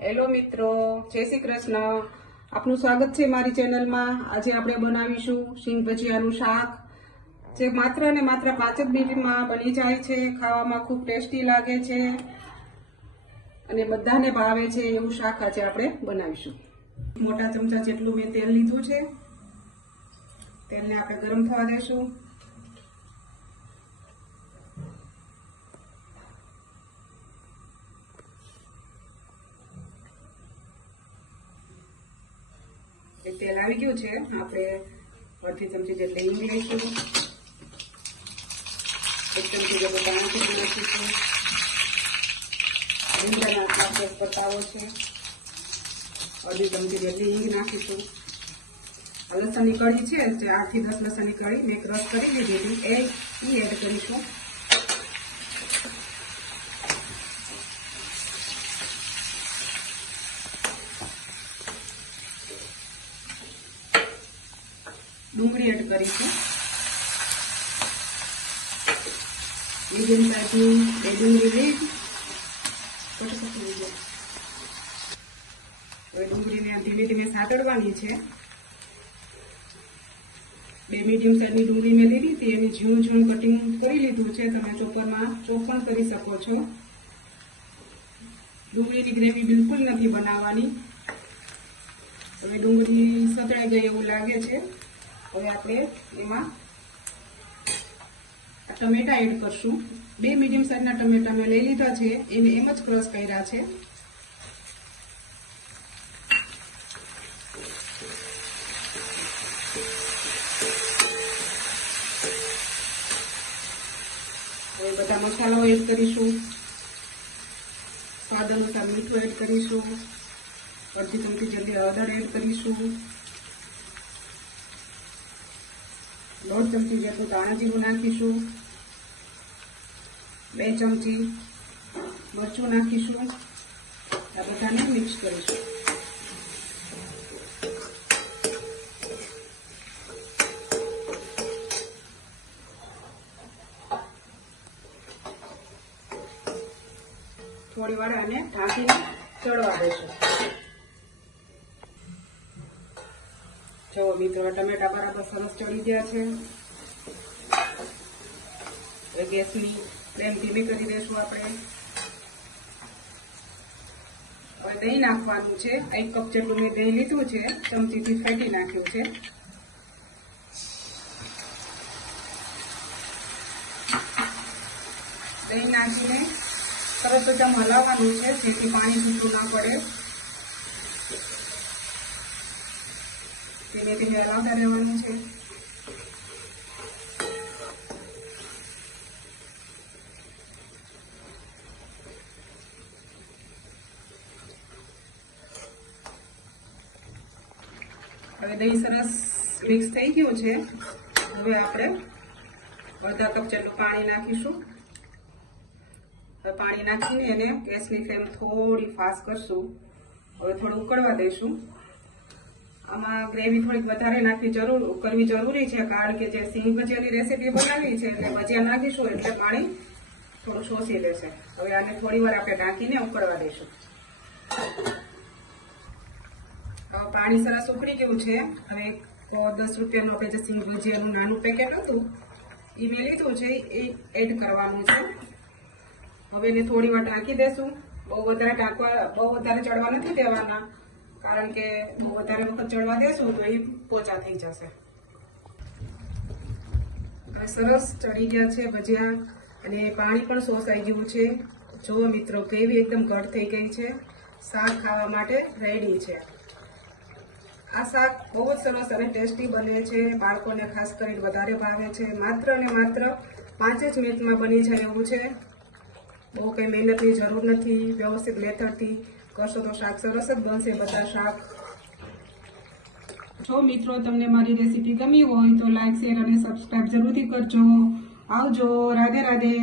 Hello મિત્રો, જય શ્રી કૃષ્ણ. આપનું સ્વાગત છે મારી ચેનલમાં. આજે આપણે બનાવીશું સિંગ ભજીયાનું શાક, જે માત્ર ને માત્ર 5 જ મિનિટમાં બની જાય છે. ખાવામાં ખૂબ ટેસ્ટી લાગે છે અને બધાને ભાવે છે એવું શાક આજે આપણે બનાવીશું. મોટા ચમચા જેટલું મેં તેલ લીધું છે. તેલને આપણે ગરમ થવા દેશું. તેલ આવી ગયું છે. આપણે અડધી ચમચી જેટલી હિંગ લઈશું, 1 ચમચી જેટલું ધાણા જીરું નાખીશું. લીમડાના પાક પતાવો છે, અડધી ચમચી જેટલી હિંગ નાખીશું. લસણની કળી છે, 8 થી 10 લસણની કળી મેં ક્રશ કરી લીધી હતી, એ એડ કરીશું. ડુંગળી એડ કરીશું. મીડિયમ સાઈઝની 2 ડુંગળી લઈ હવે ડુંગળીને ધીમે ધીમે સાતળવાની છે. 2 મીડિયમ સાઈઝની ડુંગળી મેં લીધી હતી, એની ઝીણું ઝીણું કટિંગ કરી લીધું છે. તમે ચોપરમાં ચોપ પણ કરી શકો છો. ડુંગળીની ગ્રેવી બિલકુલ નથી બનાવવાની. હવે ડુંગળી સતળાઈ ગઈ એવું લાગે છે. હવે આપણે એમાં ટમેટા એડ કરશું. 2 મીડિયમ સાઈઝના ટમેટા મેં લઈ લીધા છે, એને એમ જ ક્રશ કર્યા છે. હવે બધા મસાલાઓ એડ કરીશું. સ્વાદ અનુસાર મીઠું એડ કરીશું. અડધી ચમચી જેટલી હળદર એડ કરીશું. 1.5 ચમચી જેટલું ધાણા જીરું નાખીશું. 2 ચમચી મરચું નાખીશું. આ બધાને મિક્સ કરીશું. થોડી વાર આને ઢાંકીને ચડવા દેશું. જો મિત્રો, ટમેટા બરાબર સરસ ચડી ગયા છે. હવે ગેસની ફ્લેમ ધીમી કરી દઈશું આપણે. હવે દહીં નાખવાનું છે. 1 કપ જેટલું મેં દહીં લીધું છે, ચમચીથી ફેટી નાખ્યું છે. દહીં નાખીને સરસ જ હલાવવાનું છે, જેથી પાણી છૂટું ના પડે. ધીમે ધીમે હલાવતા રહેવાનું છે. હવે દહીં સરસ મિક્સ થઈ ગયું છે. હવે આપણે અડધા કપ જેટલું પાણી નાખીશું. હવે પાણી નાખીને એને ગેસની ફ્લેમ થોડી ફાસ્ટ કરશું. હવે થોડું ઉકળવા દઈશું. આમાં ગ્રેવી થોડીક વધારે કરવી જરૂરી છે, કારણ કે જે સિંગ ભજીયાની રેસીપી બનાવી છે એટલે ભજીયા નાખીશું એટલે પાણી થોડું શોષી લેશે. હવે આને થોડી વાર આપણે ઢાંકીને ઉકળવા દઈશું. હવે પાણી સરસ ઉકળી ગયું છે. હવે 10 રૂપિયાનું આપણે જે સિંગ ભજીયાનું નાનું પેકેટ હતું એ મેં લીધું છે, એ એડ કરવાનું છે. હવે એને થોડી વાર ઢાંકી દેશું. બહુ વધારે ચડવા નથી દેવાના, કારણ કે બહુ વધારે વખત ચડવા દેશું તો એ પોચા થઈ જશે. હવે સરસ ચડી ગયા છે ભજીયા અને પાણી પણ શોષાઈ ગયું છે. જો મિત્રો, ગ્રેવી એકદમ ઘટ થઈ ગઈ છે. શાક ખાવા માટે રેડી છે. આ શાક બહુ જ સરસ અને ટેસ્ટી બને છે. બાળકોને ખાસ કરીને વધારે ભાવે છે. માત્ર ને માત્ર 5 જ મિનિટમાં બની જાય એવું છે. બહુ કંઈ મહેનતની જરૂર નથી. વ્યવસ્થિત મેથડથી કરશો તો શાક સરસ જ બનશે. બધા શાક. જો મિત્રો, તમને મારી રેસીપી ગમી હોય તો લાઈક, શેર અને સબસ્ક્રાઈબ જરૂરથી કરજો. આવજો. રાધે રાધે.